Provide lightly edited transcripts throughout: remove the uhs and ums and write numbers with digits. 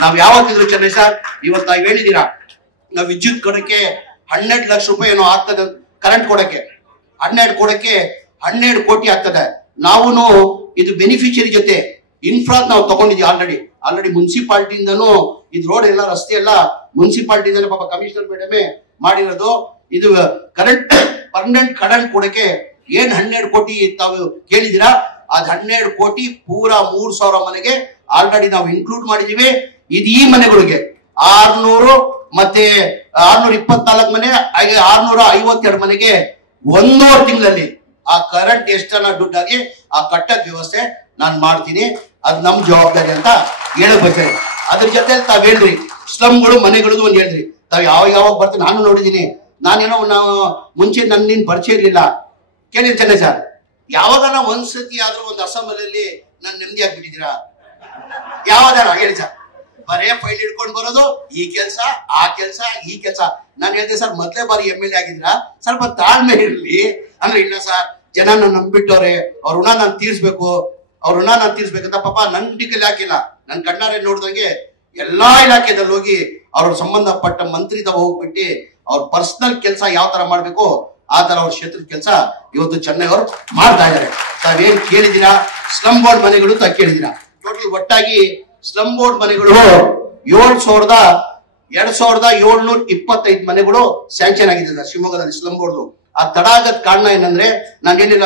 ನಾವ್ ಯಾವತ್ತಿದ್ರು ಚೆನ್ನೈ ಸರ್, ಇವತ್ತು ನಾವ್ ಹೇಳಿದೀರಾ ನಾವ್ ವಿದ್ಯುತ್ ಕೊಡಕ್ಕೆ 12 ಲಕ್ಷ ರೂಪಾಯಿ ಏನೋ ಆಗ್ತದೆ, ಕರೆಂಟ್ ಕೊಡಕ್ಕೆ 12 ಕೋಟಿ ಆಗ್ತದೆ. ನಾವು ಇದು ಬೆನಿಫಿಷಿಯರಿ ಜೊತೆ ಇನ್ಫ್ರಾ ನಾವು ತಗೊಂಡಿದ್ವಿ ಆಲ್ರೆಡಿ ಮುನ್ಸಿಪಾಲಿಟಿಯಿಂದನೂ ಇದು ರೋಡ್ ಎಲ್ಲ ರಸ್ತೆ ಎಲ್ಲ ಮುನ್ಸಿಪಾಲಿಟಿಯಿಂದಲೇ ಪಾಪ ಕಮಿಷನರ್ ಮೇಡಮೇ ಮಾಡಿರೋದು. ಇದು ಪರ್ಮನೆಂಟ್ ಕರೆಂಟ್ ಕೊಡಕ್ಕೆ ಏನ್ 12 ಕೋಟಿ ತಾವು ಕೇಳಿದಿರಾ, ಅದ್ 12 ಕೋಟಿ ಪೂರಾ 3,000 ಮನೆಗೆ ಆಲ್ರೆಡಿ ನಾವು ಇನ್ಕ್ಲೂಡ್ ಮಾಡಿದೀವಿ. ಇದು ಈ ಮನೆಗಳಿಗೆ 600 ಮತ್ತೆ 624 ಮನೆ, ಹಾಗೆ 652 ಮನೆಗೆ 1.5 ತಿಂಗಳಲ್ಲಿ ಆ ಕರೆಂಟ್ ಎಷ್ಟನ್ನ ದುಡ್ಡಾಗಿ ಆ ಕಟ್ಟಕ್ ವ್ಯವಸ್ಥೆ ನಾನ್ ಮಾಡ್ತೀನಿ. ಅದ್ ನಮ್ ಜವಾಬ್ದಾರಿ ಅಂತ ಹೇಳಕ್ ಬರ್ತೇನೆ. ಅದ್ರ ಜೊತೆ ತಾವ್ ಹೇಳ್ರಿ ಸ್ಲಮ್ಗಳು ಮನೆಗಳದು ಒಂದ್ ಹೇಳಿದ್ರಿ. ತಾವ್ ಯಾವಾಗ ಬರ್ತೀನಿ ನಾನು ನೋಡಿದೀನಿ. ನಾನೇನೋ ನಾವು ಮುಂಚೆ ನಿನ್ ಪರಿಚಯ ಇರ್ಲಿಲ್ಲ, ಕೇಳಿ ಚೆನ್ನೈ ಸರ್. ಯಾವಾಗ ನಾವು ಒಂದ್ಸತಿ ಆದ್ರೂ ಒಂದು ಅಸೆಂಬ್ಲಿಯಲ್ಲಿ ನಾನು ನೆಮ್ಮದಿ ಆಗ್ಬಿಟ್ಟಿದ್ದೀರಾ? ಯಾವ್ದಾರ ಹೇಳಿ ಸರ್. ಬರೇ ಫೈಲ್ ಹಿಡ್ಕೊಂಡು ಬರೋದು, ಈ ಕೆಲ್ಸ ಆ ಕೆಲ್ಸ ಈ ಕೆಲ್ಸ. ನಾನು ಹೇಳಿದೆ ಸರ್, ಮೊದ್ಲೇ ಬಾರಿ MLA ಆಗಿದ್ರ, ಸ್ವಲ್ಪ ತಾಳ್ಮೆ ಇರ್ಲಿ ಅಂದ್ರೆ. ಇಲ್ಲ ಸರ್, ಜನ ನನ್ನ ನಂಬಿಟ್ಟವ್ರೆ, ಅವ್ರ ಋಣ ನಾನು ತೀರ್ಸ್ಬೇಕಂತ ಪಾಪ ನನ್ ಡಿಕಲ್ ಹಾಕಿಲ್ಲ. ನನ್ ಕಣ್ಣಾರೆ ನೋಡ್ದಂಗೆ ಎಲ್ಲಾ ಇಲಾಖೆದಲ್ಲಿ ಹೋಗಿ ಅವ್ರ ಸಂಬಂಧಪಟ್ಟ ಮಂತ್ರಿದ ಹೋಗ್ಬಿಟ್ಟು ಅವ್ರ ಪರ್ಸನಲ್ ಕೆಲಸ ಯಾವ ತರ ಮಾಡ್ಬೇಕು ಆ ತರ ಅವ್ರ ಕ್ಷೇತ್ರದ ಕೆಲಸ ಇವತ್ತು ಚೆನ್ನೈ ಅವರು ಮಾಡ್ತಾ ಇದ್ದಾರೆ. ತಾವೇನ್ ಕೇಳಿದಿರಾ ಸ್ಲಮ್ ಬೋರ್ಡ್ ಮನೆಗಳು ಕೇಳಿದಿರಾ? ಟೋಟಲ್ ಒಟ್ಟಾಗಿ ಸ್ಲಮ್ ಬೋರ್ಡ್ ಮನೆಗಳು 2725 ಮನೆಗಳು ಸ್ಯಾಂಕ್ಷನ್ ಆಗಿದೆ ಶಿವಮೊಗ್ಗದಲ್ಲಿ ಸ್ಲಮ್ ಬೋರ್ಡ್. ಆ ತಡ ಆಗದ ಕಾರಣ ಏನಂದ್ರೆ ನಾನು ಹೇಳಿಲ್ಲ,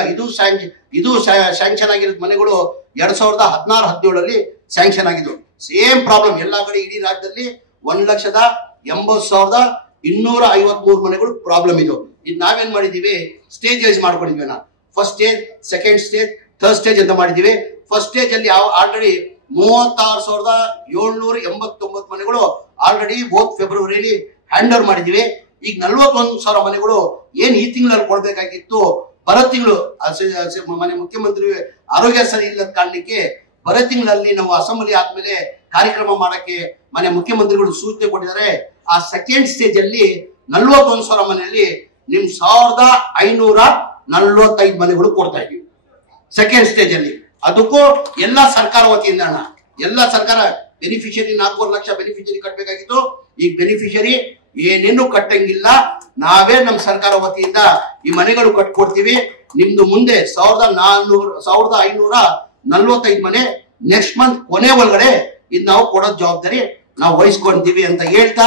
ಇದು ಸ್ಯಾಂಕ್ಷನ್ ಆಗಿರೋದ್ ಮನೆಗಳು 2016-17 ಸ್ಯಾಂಕ್ಷನ್ ಆಗಿದ್ದು. ಸೇಮ್ ಪ್ರಾಬ್ಲಮ್ ಎಲ್ಲಾ ಕಡೆ ಇಡೀ ರಾಜ್ಯದಲ್ಲಿ 1,80,253 ಮನೆಗಳು ಪ್ರಾಬ್ಲಮ್ ಇದು. ಇದು ನಾವೇನ್ ಮಾಡಿದೀವಿ, ಸ್ಟೇಜ್ ವೈಸ್ ಮಾಡ್ಕೊಂಡಿದ್ವಿ. ನಾವು first stage, second stage, third stage ಅಂತ ಮಾಡಿದೀವಿ. ಫಸ್ಟ್ ಸ್ಟೇಜ್ ಅಲ್ಲಿ ಆಲ್ರೆಡಿ 36,789 ಮನೆಗಳು ಆಲ್ರೆಡಿ ಫೆಬ್ರವರಿಯಲ್ಲಿ ಹ್ಯಾಂಡ್ ಓವರ್ ಮಾಡಿದೀವಿ. ಈಗ 41,000 ಮನೆಗಳು ಏನ್ ಈ ತಿಂಗಳಲ್ಲಿ ಕೊಡ್ಬೇಕಾಗಿತ್ತು ಬರೋ ತಿಂಗಳು ಮನೆ ಮುಖ್ಯಮಂತ್ರಿ ಆರೋಗ್ಯ ಸರಿ ಇಲ್ಲದ ಕಾರಣಕ್ಕೆ ಬರೋ ತಿಂಗಳಲ್ಲಿ ನಾವು ಅಸೆಂಬ್ಲಿ ಆದ್ಮೇಲೆ ಕಾರ್ಯಕ್ರಮ ಮಾಡಕ್ಕೆ ಮನೆ ಮುಖ್ಯಮಂತ್ರಿಗಳು ಸೂಚನೆ ಕೊಟ್ಟಿದ್ದಾರೆ. ಆ ಸೆಕೆಂಡ್ ಸ್ಟೇಜ್ ಅಲ್ಲಿ 41,000 ಮನೆಯಲ್ಲಿ ನಿಮ್ 1,545 ಮನೆಗಳು ಕೊಡ್ತಾ ಇದೀವಿ ಸೆಕೆಂಡ್ ಸ್ಟೇಜ್ ಅಲ್ಲಿ. ಅದಕ್ಕೂ ಎಲ್ಲ ಸರ್ಕಾರ ವತಿಯಿಂದ ಹಣ, ಎಲ್ಲ ಸರ್ಕಾರ ಬೆನಿಫಿಷಿಯರಿ 4 ಲಕ್ಷ ಬೆನಿಫಿಷಿಯರಿ ಕಟ್ಟಬೇಕಾಗಿತ್ತು. ಈಗ ಬೆನಿಫಿಷಿಯರಿ ಏನೇನು ಕಟ್ಟಂಗಿಲ್ಲ, ನಾವೇ ನಮ್ಮ ಸರ್ಕಾರ ವತಿಯಿಂದ ಈ ಮನೆಗಳು ಕಟ್ಕೊಡ್ತೀವಿ. ನಿಮ್ದು ಮುಂದೆ 1,545 ಮನೆ ನೆಕ್ಸ್ಟ್ ಮಂತ್ ಕೊನೆ ಒಳಗಡೆ ಇದು ನಾವು ಕೊಡೋ ಜವಾಬ್ದಾರಿ ನಾವು ವಹಿಸ್ಕೊಂತೀವಿ ಅಂತ ಹೇಳ್ತಾ